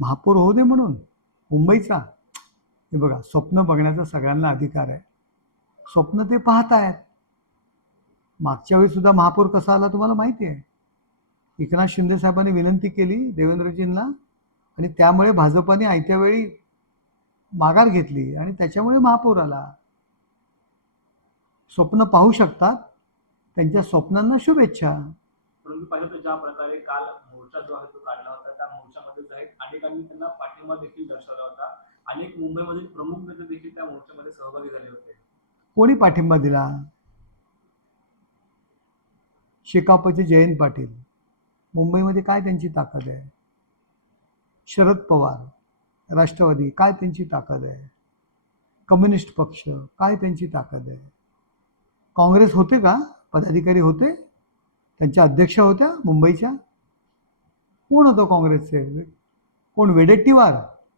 महापौर होऊ दे म्हणून. मुंबईचा. हे बघा स्वप्न बघण्याचा सगळ्यांना अधिकार आहे. स्वप्न ते पाहतायत. मागच्या वेळी सुद्धा महापौर कसा आला तुम्हाला माहिती आहे. एकनाथ शिंदे साहेबांनी विनंती केली देवेंद्रजींना आणि त्यामुळे भाजपाने आयत्या वेळी माघार घेतली आणि त्याच्यामुळे महापौर आला. स्वप्न पाहू शकतात. त्यांच्या स्वप्नांना शुभेच्छा. परंतु ज्या प्रकारे काल मोर्चा जो आहे तो काढला होता त्या मोर्चामध्ये जो आहे अनेकांनी त्यांना पाठिंबा देखील दर्शवला होता. अनेक मुंबईमधील प्रमुख नेते देखील त्या मोर्चामध्ये सहभागी झाले होते. कोणी पाठिंबा दिला? शेकापचे जयंत पाटील. मुंबईमध्ये काय त्यांची ताकद आहे? शरद पवार राष्ट्रवादी काय त्यांची ताकद आहे? कम्युनिस्ट पक्ष काय त्यांची ताकद आहे? काँग्रेस होते का? पदाधिकारी होते? त्यांच्या अध्यक्ष होत्या मुंबईच्या? कोण होतं काँग्रेसचे? कोण वेडेट्टीवार?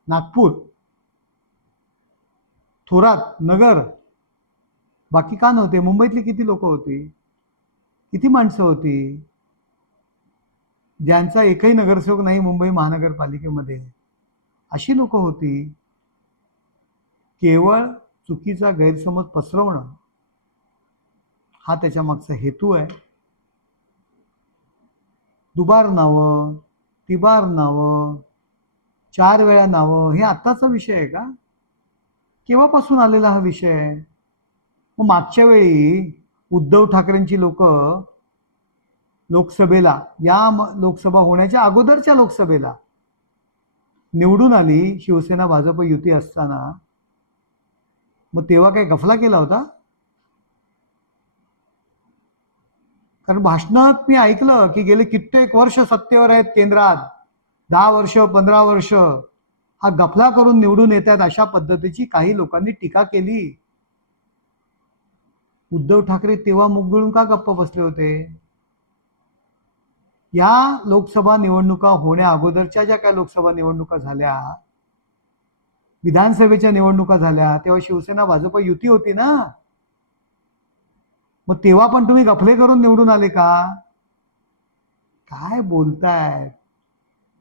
नागपूर. थोरात नगर. बाकी का नव्हते? मुंबईतली किती लोक होती? किती माणसं होती? ज्यांचा एकही नगरसेवक नाही मुंबई महानगरपालिकेमध्ये. अशी लोक होती. केवळ चुकीचा गैरसमज पसरवणं हा त्याच्या मागचा हेतू आहे. दुबार नावं तिबार नावं चार वेळा नावं हे आत्ताचा विषय आहे का? केव्हापासून आलेला हा विषय आहे? मग मागच्या वेळी उद्धव ठाकरेंची लोक लोकसभेला या लोकसभा होण्याच्या अगोदरच्या लोकसभेला निवडून आली शिवसेना भाजप युती असताना. मग तेव्हा काय गफला केला होता? कारण भाषणात मी ऐकलं की गेले कित्येक वर्ष सत्तेवर आहेत केंद्रात. दहा वर्ष पंधरा वर्ष हा गफला करून निवडून येतात अशा पद्धतीची काही लोकांनी टीका केली. उद्धव ठाकरे तेव्हा मुगळून का गप्प बसले होते? या लोकसभा निवडणुका होण्या अगोदरच्या ज्या काही लोकसभा निवडणुका झाल्या विधानसभेच्या निवडणुका झाल्या तेव्हा शिवसेना भाजप युती होती ना? मग तेव्हा पण तुम्ही गफले करून निवडून आले का? काय बोलतायत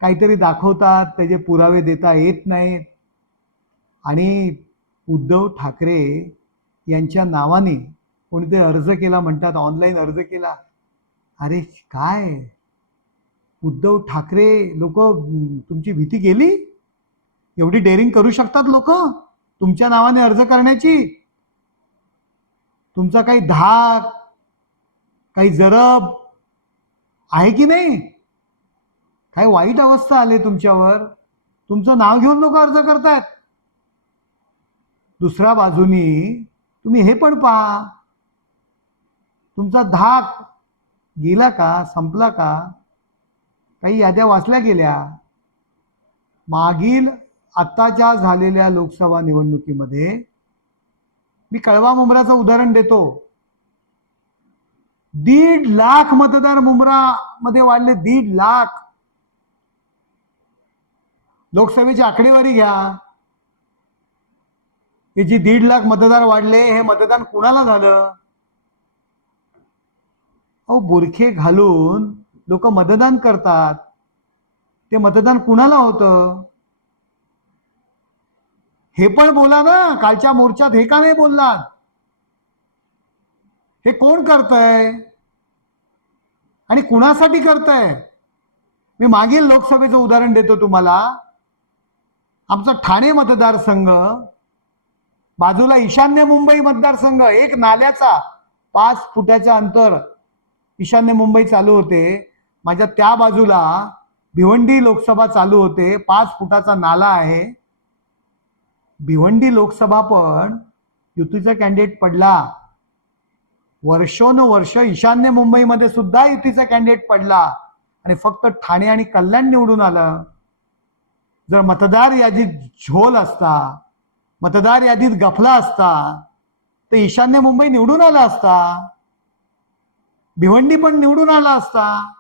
काहीतरी दाखवतात त्याचे पुरावे देता येत नाहीत. आणि उद्धव ठाकरे यांच्या नावाने कोणीतरी अर्ज केला म्हणतात ऑनलाईन अर्ज केला. अरे काय? उद्धव ठाकरे लोक तुमची भीती गेली? एवढी डेअरिंग करू शकतात लोक? तुमच्या नावाने अर्ज करण्याची? तुमचा काही धाक काही जरब आहे की नाही? काही वाईट अवस्था आली तुमच्यावर? तुमचं नाव घेऊन लोक अर्ज करतायत. दुसऱ्या बाजूनी तुम्ही हे पण पहा. तुमचा धाक गेला का? संपला का? काही याद्या वाचल्या गेल्या? मागील आत्ताच्या झालेल्या लोकसभा निवडणुकीमध्ये मी कळवा मुंब्राचं उदाहरण देतो. दीड लाख मतदार मुंब्रा मध्ये वाढले दीड लाख. लोकसभेची आकडेवारी घ्या. हे जी दीड लाख मतदार वाढले हे मतदान कुणाला झालं? अहो बुरखे घालून लोक मतदान करतात. ते मतदान कुणाला होतं? हे पण बोला ना कालच्या मोर्चात हे का नाही बोलला हे कोण करतंय? आणि कुणासाठी करतंय? मी मागील लोकसभेचं उदाहरण देतो तुम्हाला. आमचा ठाणे मतदारसंघ बाजूला ईशान्य मुंबई मतदारसंघ एक नाल्याचा पाच फुटाच्या अंतर ईशान्य मुंबई चालू होते. माझ्या त्या बाजूला भिवंडी लोकसभा चालू होते. पाच फुटाचा नाला आहे. भिवंडी लोकसभा पण युतीचा कॅन्डिडेट पडला. वर्षोनुवर्ष ईशान्य मुंबईमध्ये सुद्धा युतीचा कॅन्डिडेट पडला. आणि फक्त ठाणे आणि कल्याण निवडून आलं. जर मतदार यादीत झोल असता मतदार यादीत गफला असता तर ईशान्य मुंबई निवडून आला असता. भिवंडी पण निवडून आला असता.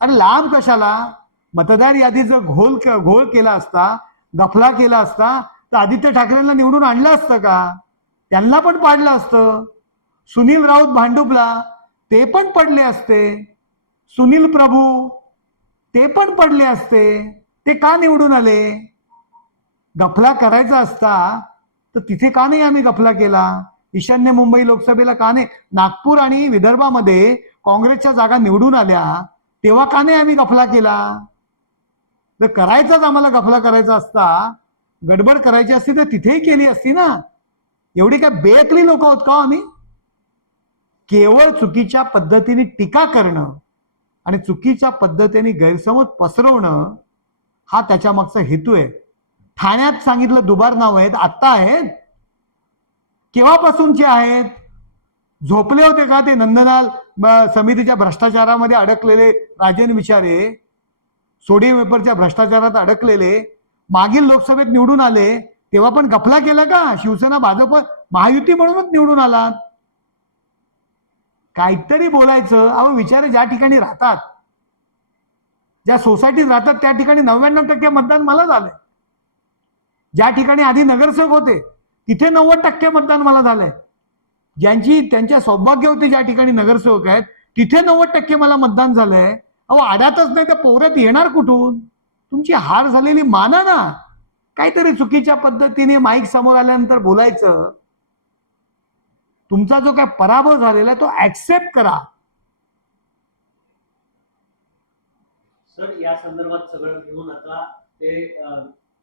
अरे लांब कशाला? मतदार यादीत जर घोल घोळ केला असता गफला केला असता तर आदित्य ठाकरेंना निवडून आणलं असतं का? त्यांना पण पाडलं असतं. सुनील राऊत भांडुपला ते पण पडले असते. सुनील प्रभू ते पण पडले असते. ते का निवडून आले? गफला करायचा असता तर तिथे का नाही आम्ही गफला केला? ईशान्य मुंबई लोकसभेला का नाही? नागपूर आणि विदर्भामध्ये काँग्रेसच्या जागा निवडून आल्या तेव्हा का नाही आम्ही गफला केला? तर करायचाच आम्हाला गफला करायचा असता गडबड करायची असती तर तिथेही केली असती ना. एवढी काय बेअकली लोक आहोत का आम्ही? केवळ चुकीच्या पद्धतीने टीका करणं आणि चुकीच्या पद्धतीने गैरसमज पसरवणं हा त्याच्या मागचा हेतू आहे. ठाण्यात सांगितलं दुबार नाव आहेत आत्ता आहेत. केव्हापासूनचे आहेत? झोपले होते का ते नंदनाल समितीच्या भ्रष्टाचारामध्ये अडकलेले? राजन विचारे सोडियम वेपरच्या भ्रष्टाचारात अडकलेले. मागील लोकसभेत निवडून आले तेव्हा पण गफला केला का? शिवसेना भाजप महायुती म्हणूनच निवडून आलात. काहीतरी बोलायचं. अहो विचार ज्या ठिकाणी राहतात ज्या सोसायटीत राहतात त्या ठिकाणी नव्याण्णव टक्के मतदान मला झालंय. ज्या ठिकाणी आधी नगरसेवक होते तिथे नव्वद टक्के मतदान मला झालंय. ज्यांची त्यांच्या सौभाग्य होते ज्या ठिकाणी नगरसेवक आहेत तिथे नव्वद टक्के मला मतदान झालंय. अहो आड्यातच नाही तर पोरत येणार कुठून? तुमची हार झालेली माना ना. काहीतरी चुकीच्या पद्धतीने माईक समोर आल्यानंतर बोलायचं. तुमचा जो काय पराभव झालेला आहे तो ऍक्सेप्ट करा. सर या संदर्भात सगळं घेऊन आता ते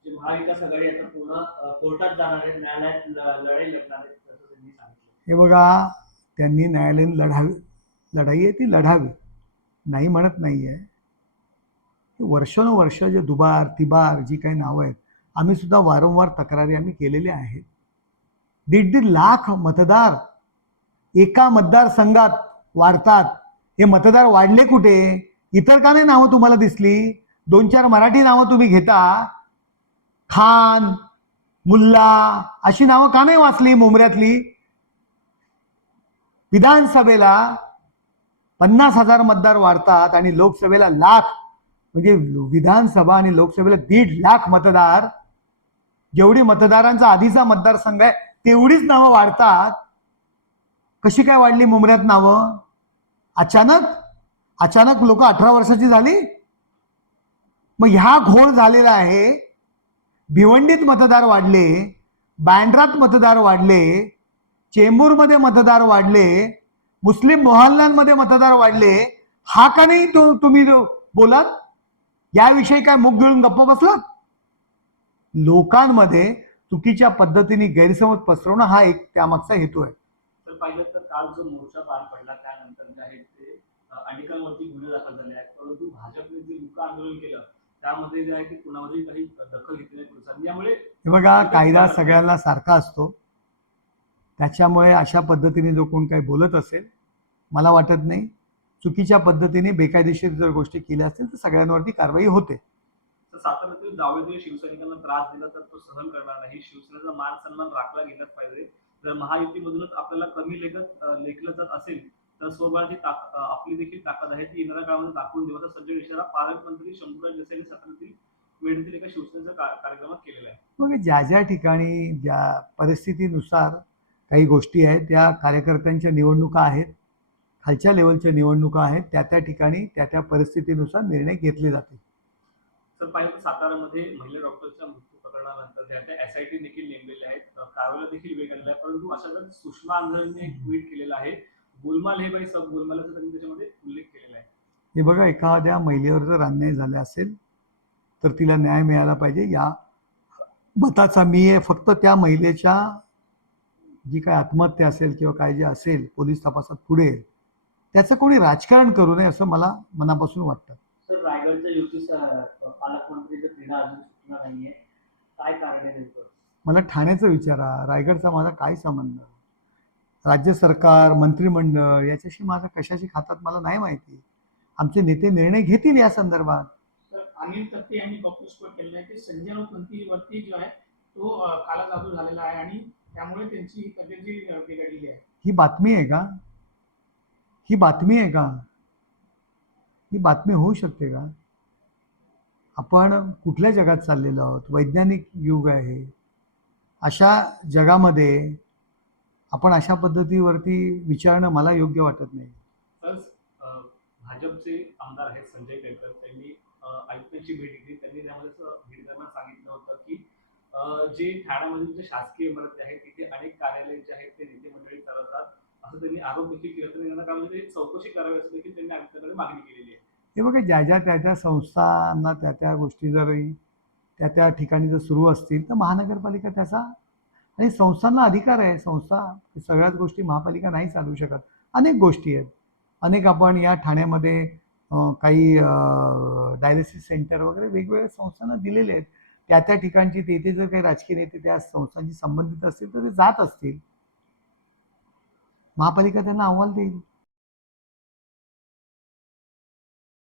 महाविकास आघाडी आता पूर्ण कोर्टात जाणार आहे न्यायालयात लढाई लढणार आहे असं त्यांनी सांगितलं. हे बघा त्यांनी न्यायालयीन लढावी लढाई आहे ती लढावी. नाही म्हणत नाही आहे वर्षानुवर्ष जे दुबार तिबार जी काही नावं आहेत आम्ही सुद्धा वारंवार तक्रारी आम्ही केलेल्या आहेत. दीड दीड लाख मतदार एका मतदारसंघात वाढतात. हे मतदार वाढले कुठे? इतर का नाही नावं तुम्हाला दिसली? दोन चार मराठी नावं तुम्ही घेता. खान मुल्ला अशी नावं का नाही वाचली मुंबऱ्यातली? विधानसभेला पन्नास हजार मतदार वाढतात आणि लोकसभेला लाख म्हणजे विधानसभा आणि लोकसभेला दीड लाख मतदार जेवढी मतदारांचा आधीचा मतदारसंघ आहे तेवढीच नावं वाढतात. कशी काय वाढली मुंबऱ्यात नावं? अचानक? अचानक लोक अठरा वर्षाची झाली? मग ह्या घोळ झालेला आहे. भिवंडीत मतदार वाढले बँड्रात मतदार वाढले चेंबूरमध्ये मतदार वाढले मुस्लिम मोहल्ल्यांमध्ये मतदार वाढले. हा का नाही तो तुम्ही बोलात? याविषयी काय मुख गिळून गप्प बसलात? लोकांमध्ये चुकीच्या पद्धतीने गैरसमज पसरवणं हा एक त्यामागचा हेतू आहे. तर पाहिलं तर काल जो मोर्चा पार पडला त्यानंतर जे आहे ते अनेकांवरती गुन्हे दाखल झाले आहेत. परंतु भाजपने जे मुका आंदोलन केलं त्यामध्ये जे आहे कुणावरही काही दखल घेतली नाही यामुळे हे बघा कायदा सगळ्यांना सारखा असतो. त्याच्यामुळे अशा पद्धतीने जो कोण काही बोलत असेल मला वाटत नाही. चुकीच्या पद्धतीने बेकायदेशीर जर गोष्टी केल्या असतील तर सगळ्यांवरती कारवाई होते. साताऱ्यातील शिवसैनिकांना त्रास दिला तर तो सहन करणार नाही. शिवसेनेचा मान सन्मान राखला गेलाच पाहिजे. जर महायुतीमधूनच आपल्याला कमी लेखत अं, लेखलं जात असेल तर स्वबळाची ताक आपली देखील ताकद आहे ती येणाऱ्या काळामध्ये दाखवून इशारा पालकमंत्री शंभूराज साताऱ्यातील वेळेतील एका शिवसेनेच्या का- कार्यक्रमात केलेला आहे. मग ज्या ज्या ठिकाणी ज्या परिस्थितीनुसार काही गोष्टी आहेत त्या कार्यकर्त्यांच्या निवडणुका आहेत खालच्या लेवलच्या निवडणुका आहेत त्या त्या ठिकाणी त्या त्या परिस्थितीनुसार निर्णय घेतले जाते तर पाहिलं तर सातारामध्ये महिला डॉक्टरच्या मृत्यू प्रकरणानंतर ज्या त्या एस आय टी देखील नेमलेल्या आहेत. कारवाईला देखील वेग आलेला आहे परंतु अशा वेळेस सुषमा एक ट्विट केलेलं आहे. गोलमाल हे बाई सब गोलमालाचा त्यांनी त्याच्यामध्ये उल्लेख केलेला आहे. हे बघा एखाद्या महिलेवर जर अन्याय झाला असेल तर तिला न्याय मिळाला पाहिजे. या मताचा मी आहे फक्त त्या महिलेच्या जी काय आत्महत्या असेल किंवा काय जे असेल पोलीस तपासात पुढे त्याचं कोणी राजकारण करू नये असं मला मनापासून वाटतं. सर रायगडच्या युतीचा पालकमंत्रीचं क्रीडा अजून सुटला नाहीये. काय कारण आहे नेमकं? मला ठाण्याचं विचारा. रायगडचा माझा काय संबंध? राज्य सरकार मंत्रिमंडळ याच्याशी माझा कशाशी खातात मला नाही माहिती. आमचे नेते निर्णय घेतील या संदर्भात. अनिल यांनी केलेलं आहे. की संजय राऊत जो आहे तो काला जादू झालेला आहे आणि त्यामुळे त्यांची तब्येत जी बिघडलेली आहे. ही बातमी आहे का? ही बातमी आहे का? ही बातमी होऊ शकते का? आपण कुठल्या जगात चाललेलो आहोत? वैज्ञानिक युग आहे. अशा जगामध्ये आपण अशा पद्धतीवरती विचारणं मला योग्य वाटत नाही. तर भाजपचे आमदार आहेत संजय केळकर. त्यांनी आयुक्तांची भेट घेतली. त्यांनी त्यामध्ये असं भेट दरम्यान सांगितलं होतं की जे ठाण्यामधील जे शासकीय इमारती आहेत तिथे अनेक कार्यालय जे आहेत ते नेते मंडळी चालवतात. असं त्यांनी आरोप देखील केला. तर त्यांना काय ते चौकशी करावी असं देखील त्यांनी आयुक्तांकडे मागणी केलेली आहे. हे बघा ज्या ज्या त्या त्या संस्थांना त्या त्या गोष्टी जर त्या त्या ठिकाणी जर सुरू असतील तर महानगरपालिका त्याचा आणि संस्थांना अधिकार आहे. संस्था सगळ्याच गोष्टी महापालिका नाही चालू शकत. अनेक गोष्टी आहेत. अनेक आपण या ठाण्यामध्ये काही डायलिसिस सेंटर वगैरे वेगवेगळ्या संस्थांना दिलेले आहेत. त्या त्या ठिकाणची तेथे जर काही राजकीय नेते त्या संस्थांशी संबंधित असतील तर ते जात असतील. महापालिका त्यांना अहवाल देईल.